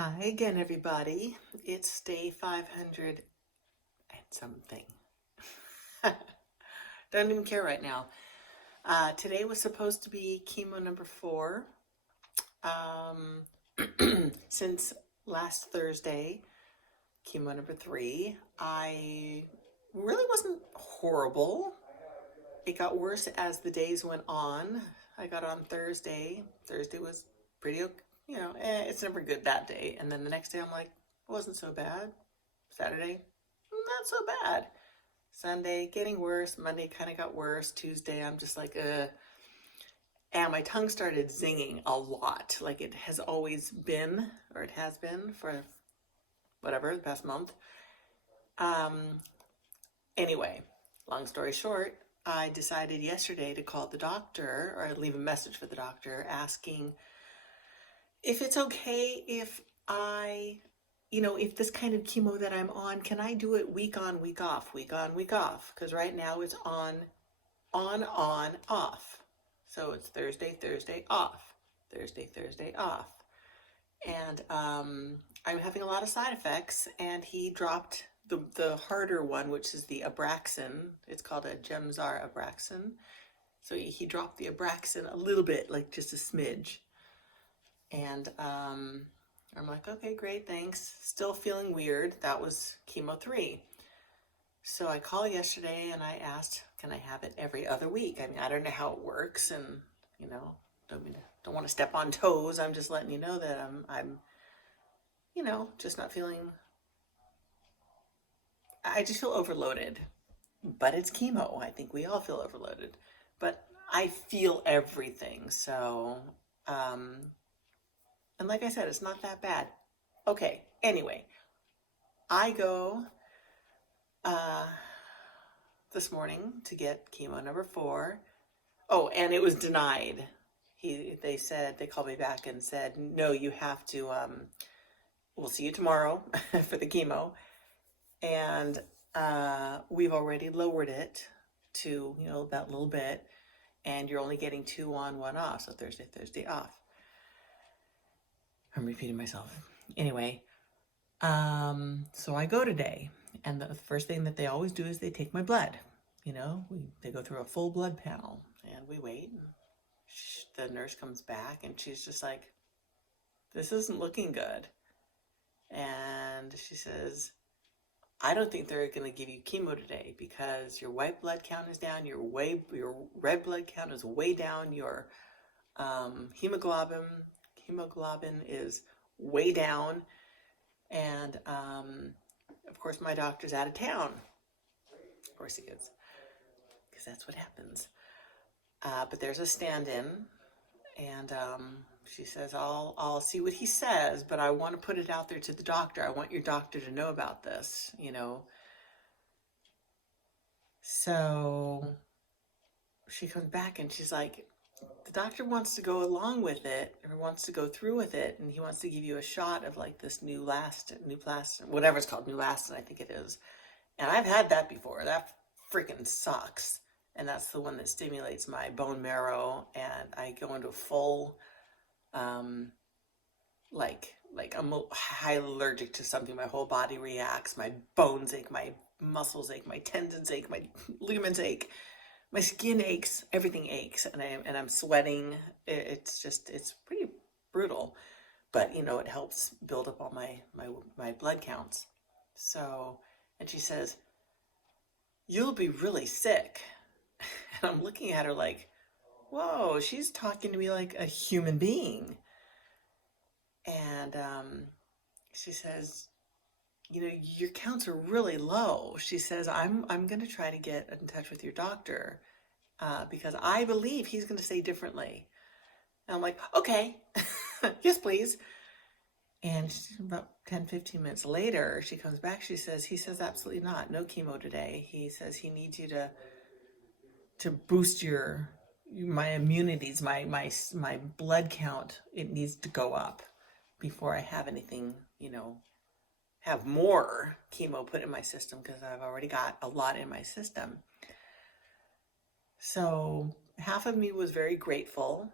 Hi again, everybody. It's day 500 and something. Don't even care right now. Today was supposed to be chemo number 4. Since last Thursday, chemo number 3, I really wasn't horrible. It got worse as the days went on. I got on Thursday. Thursday was pretty okay. It's never good that day. And then the next day, I'm like, it wasn't so bad. Saturday, not so bad. Sunday, getting worse. Monday kind of got worse. Tuesday, I'm just like, And my tongue started zinging a lot, like it has always been, or it has been for whatever, the past month. Um, anyway, long story short, I decided yesterday to call the doctor or leave a message for the doctor asking if it's okay if if this kind of chemo that I'm on, can I do it week on, week off, week on, week off? Because right now it's on, off. So it's Thursday, Thursday, off. Thursday, Thursday, off. And I'm having a lot of side effects, and he dropped the harder one, which is the Abraxane. It's called a Gemzar Abraxane. So he dropped the Abraxane a little bit, like just a smidge. And I'm like, okay, great, thanks. Still feeling weird. That was chemo 3. So I called yesterday and I asked, can I have it every other week? I mean, I don't know how it works, and don't want to step on toes. I'm just letting you know that I'm just not feeling. I just feel overloaded. But it's chemo. I think we all feel overloaded. But I feel everything. So, and like I said, it's not that bad. Okay, anyway, I go this morning to get chemo number 4. Oh, and it was denied. They called me back and said, no, you have to, we'll see you tomorrow for the chemo. And we've already lowered it to, that little bit. And you're only getting 2 on, 1 off. So Thursday, Thursday off. I'm repeating myself. Anyway, so I go today. And the first thing that they always do is they take my blood. They go through a full blood panel. And we wait. And the nurse comes back and she's just like, this isn't looking good. And she says, I don't think they're going to give you chemo today because your white blood count is down, your red blood count is way down, your hemoglobin is way down, and of course my doctor's out of town. Of course he is, because that's what happens. But there's a stand-in, and she says, I'll see what he says, but I want to put it out there to the doctor. I want your doctor to know about this, So she comes back and she's like, the doctor wants to go along with it, or wants to go through with it, and he wants to give you a shot of like this Neulasta, whatever it's called, Neulasta, I think it is. And I've had that before. That freaking sucks. And that's the one that stimulates my bone marrow, and I go into full, like I'm highly allergic to something. My whole body reacts. My bones ache, my muscles ache, my tendons ache, my ligaments ache, my skin aches, everything aches, and I'm sweating. It's pretty brutal, but it helps build up all my blood counts. So, and she says, you'll be really sick. And I'm looking at her like, whoa, she's talking to me like a human being. And she says, your counts are really low. She says, I'm going to try to get in touch with your doctor because I believe he's going to say differently. And I'm like, okay, yes, please. And about 10, 15 minutes later, she comes back. He says, absolutely not. No chemo today. He says he needs you to boost my immunities, my blood count. It needs to go up before I have anything, have more chemo put in my system, because I've already got a lot in my system. So half of me was very grateful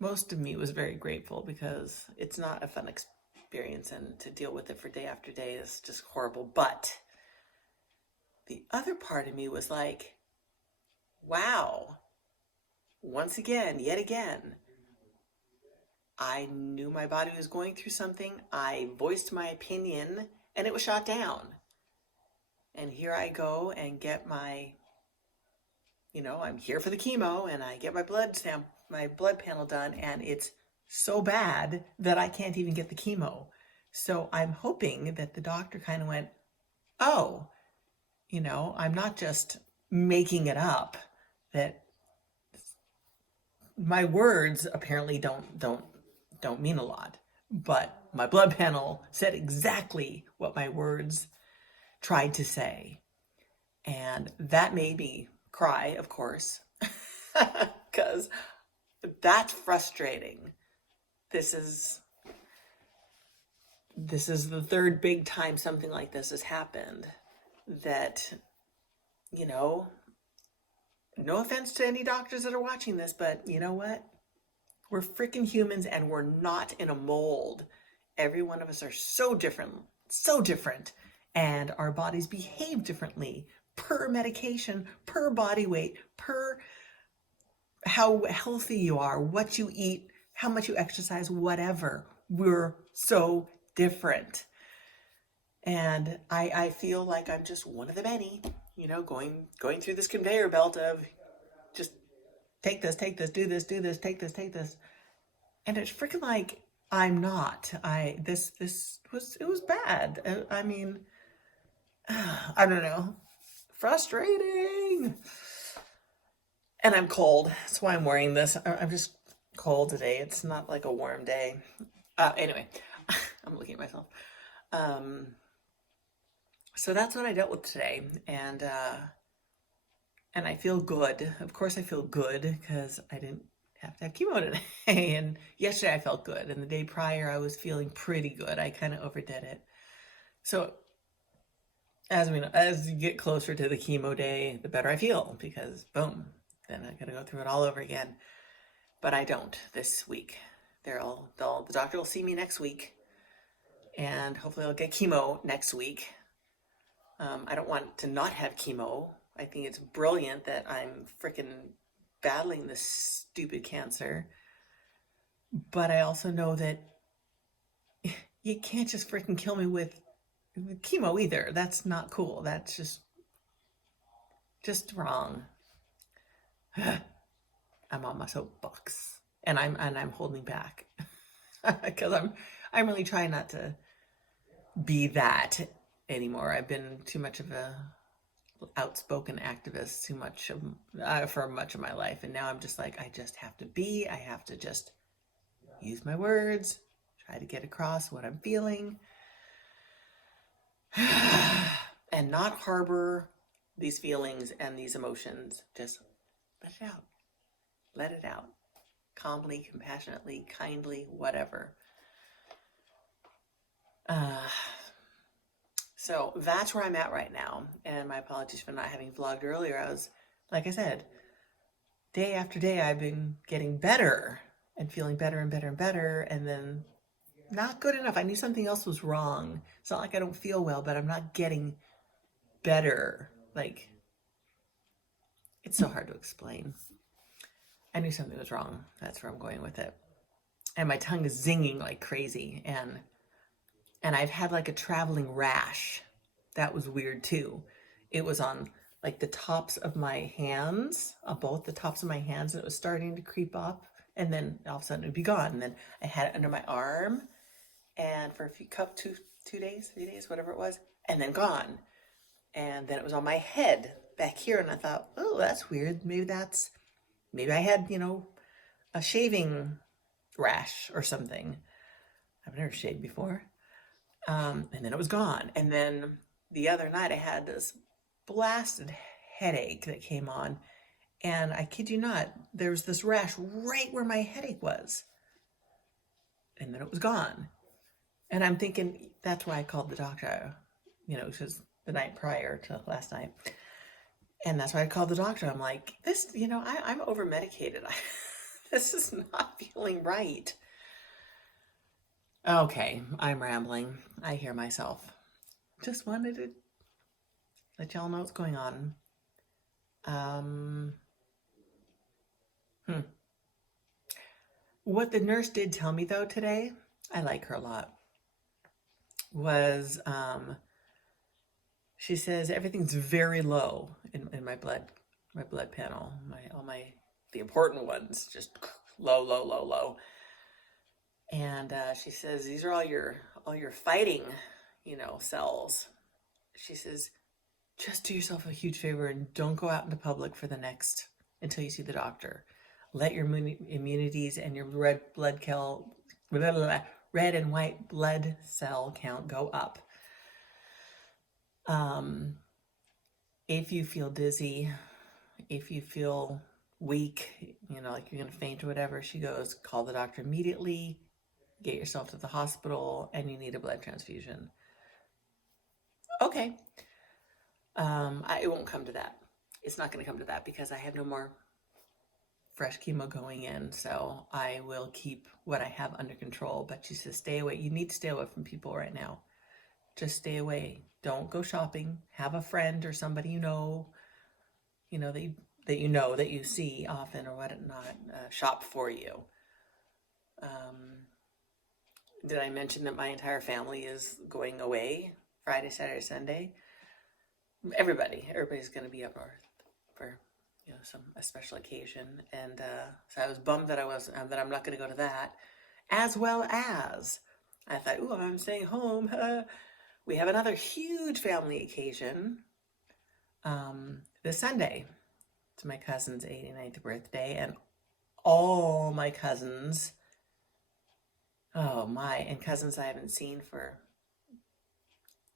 most of me was very grateful because it's not a fun experience, and to deal with it for day after day is just horrible. But the other part of me was like, wow, once again, yet again, I knew my body was going through something. I voiced my opinion and it was shot down. And here I go and get my, I'm here for the chemo, and I get my blood panel done, and it's so bad that I can't even get the chemo. So I'm hoping that the doctor kind of went, oh, I'm not just making it up, that my words apparently don't mean a lot, but my blood panel said exactly what my words tried to say. And that made me cry, of course, because that's frustrating. This is the third big time something like this has happened that, no offense to any doctors that are watching this, but you know what? We're freaking humans, and we're not in a mold. Every one of us are so different, and our bodies behave differently per medication, per body weight, per how healthy you are, what you eat, how much you exercise, whatever. We're so different. And I feel like I'm just one of the many, going through this conveyor belt of just take this, do this, take this. And it's freaking like I'm not. It was bad. I mean, I don't know. Frustrating. And I'm cold. That's why I'm wearing this. I'm just cold today. It's not like a warm day. Anyway, I'm looking at myself. So that's what I dealt with today. And I feel good. Of course I feel good because I didn't have to have chemo today. And yesterday I felt good. And the day prior I was feeling pretty good. I kind of overdid it. So as you get closer to the chemo day, the better I feel, because boom, then I gotta go through it all over again. But I don't this week. The doctor will see me next week, and hopefully I'll get chemo next week. I don't want to not have chemo. I think it's brilliant that I'm freaking battling this stupid cancer. But I also know that you can't just freaking kill me with chemo either. That's not cool. That's just wrong. I'm on my soapbox, and I'm holding back because I'm really trying not to be that anymore. I've been too much of a outspoken activist for much of my life, and now I'm just like, I have to just use my words, try to get across what I'm feeling, and not harbor these feelings and these emotions. Just let it out calmly, compassionately, kindly, whatever. So that's where I'm at right now. And my apologies for not having vlogged earlier. I was, like I said, day after day, I've been getting better and feeling better and better and better. And then not good enough. I knew something else was wrong. It's not like I don't feel well, but I'm not getting better. Like, it's so hard to explain. I knew something was wrong. That's where I'm going with it. And my tongue is zinging like crazy. And I've had like a traveling rash. That was weird too. It was on like the tops of my hands, on both the tops of my hands, and it was starting to creep up. And then all of a sudden it would be gone. And then I had it under my arm, and for a few 3 days, whatever it was, and then gone. And then it was on my head back here, and I thought, oh, that's weird. Maybe I had, a shaving rash or something. I've never shaved before. And then it was gone. And then the other night I had this blasted headache that came on. And I kid you not, there was this rash right where my headache was. And then it was gone. And I'm thinking, that's why I called the doctor, which was the night prior to last night. And that's why I called the doctor. I'm like, I'm over medicated. This is not feeling right. Okay, I'm rambling. I hear myself. Just wanted to let y'all know what's going on. Um, hmm. What the nurse did tell me though today, I like her a lot, was she says everything's very low in my blood panel, the important ones, just low, low, low, low. And she says these are all your fighting, cells. She says just do yourself a huge favor and don't go out into public for the next until you see the doctor. Let your immunities and your red and white blood cell count go up. If you feel dizzy, if you feel weak, like you're going to faint or whatever, she goes, call the doctor immediately, get yourself to the hospital, and you need a blood transfusion. Okay. It won't come to that. It's not going to come to that because I have no more fresh chemo going in, so I will keep what I have under control. But she says, stay away. You need to stay away from people right now. Just stay away. Don't go shopping. Have a friend or somebody that you see often or whatnot shop for you. Did I mention that my entire family is going away Friday, Saturday, Sunday? Everybody's going to be up north for a special occasion, and so I was bummed that I'm not going to go to that, as well as I thought, oh, I'm staying home. We have another huge family occasion this Sunday. It's my cousin's 89th birthday, and all my cousins, and cousins I haven't seen for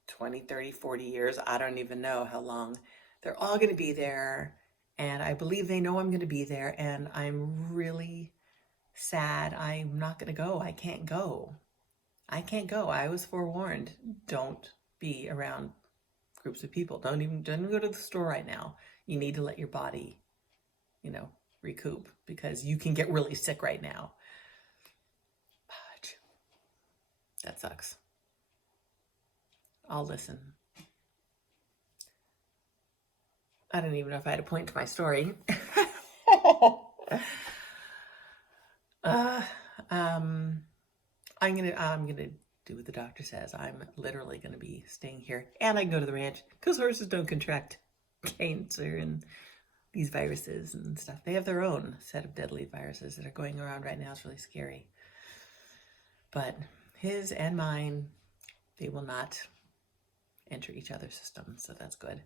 20, 30, 40 years. I don't even know how long. They're all going to be there, and I believe they know I'm going to be there, and I'm really sad. I'm not going to go. I can't go. I was forewarned. Don't be around groups of people. Don't even go to the store right now. You need to let your body, recoup, because you can get really sick right now. Fudge. That sucks. I'll listen. I don't even know if I had a point to my story. I'm gonna do what the doctor says. I'm literally gonna be staying here, and I can go to the ranch because horses don't contract cancer and these viruses and stuff. They have their own set of deadly viruses that are going around right now. It's really scary. But his and mine, they will not enter each other's systems, so that's good.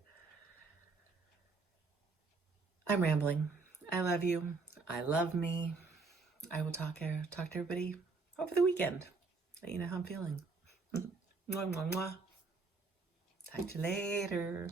I'm rambling. I love you. I love me. I will talk to everybody over the weekend. Let you know how I'm feeling. Mwah, mwah, mwah. Talk to you later.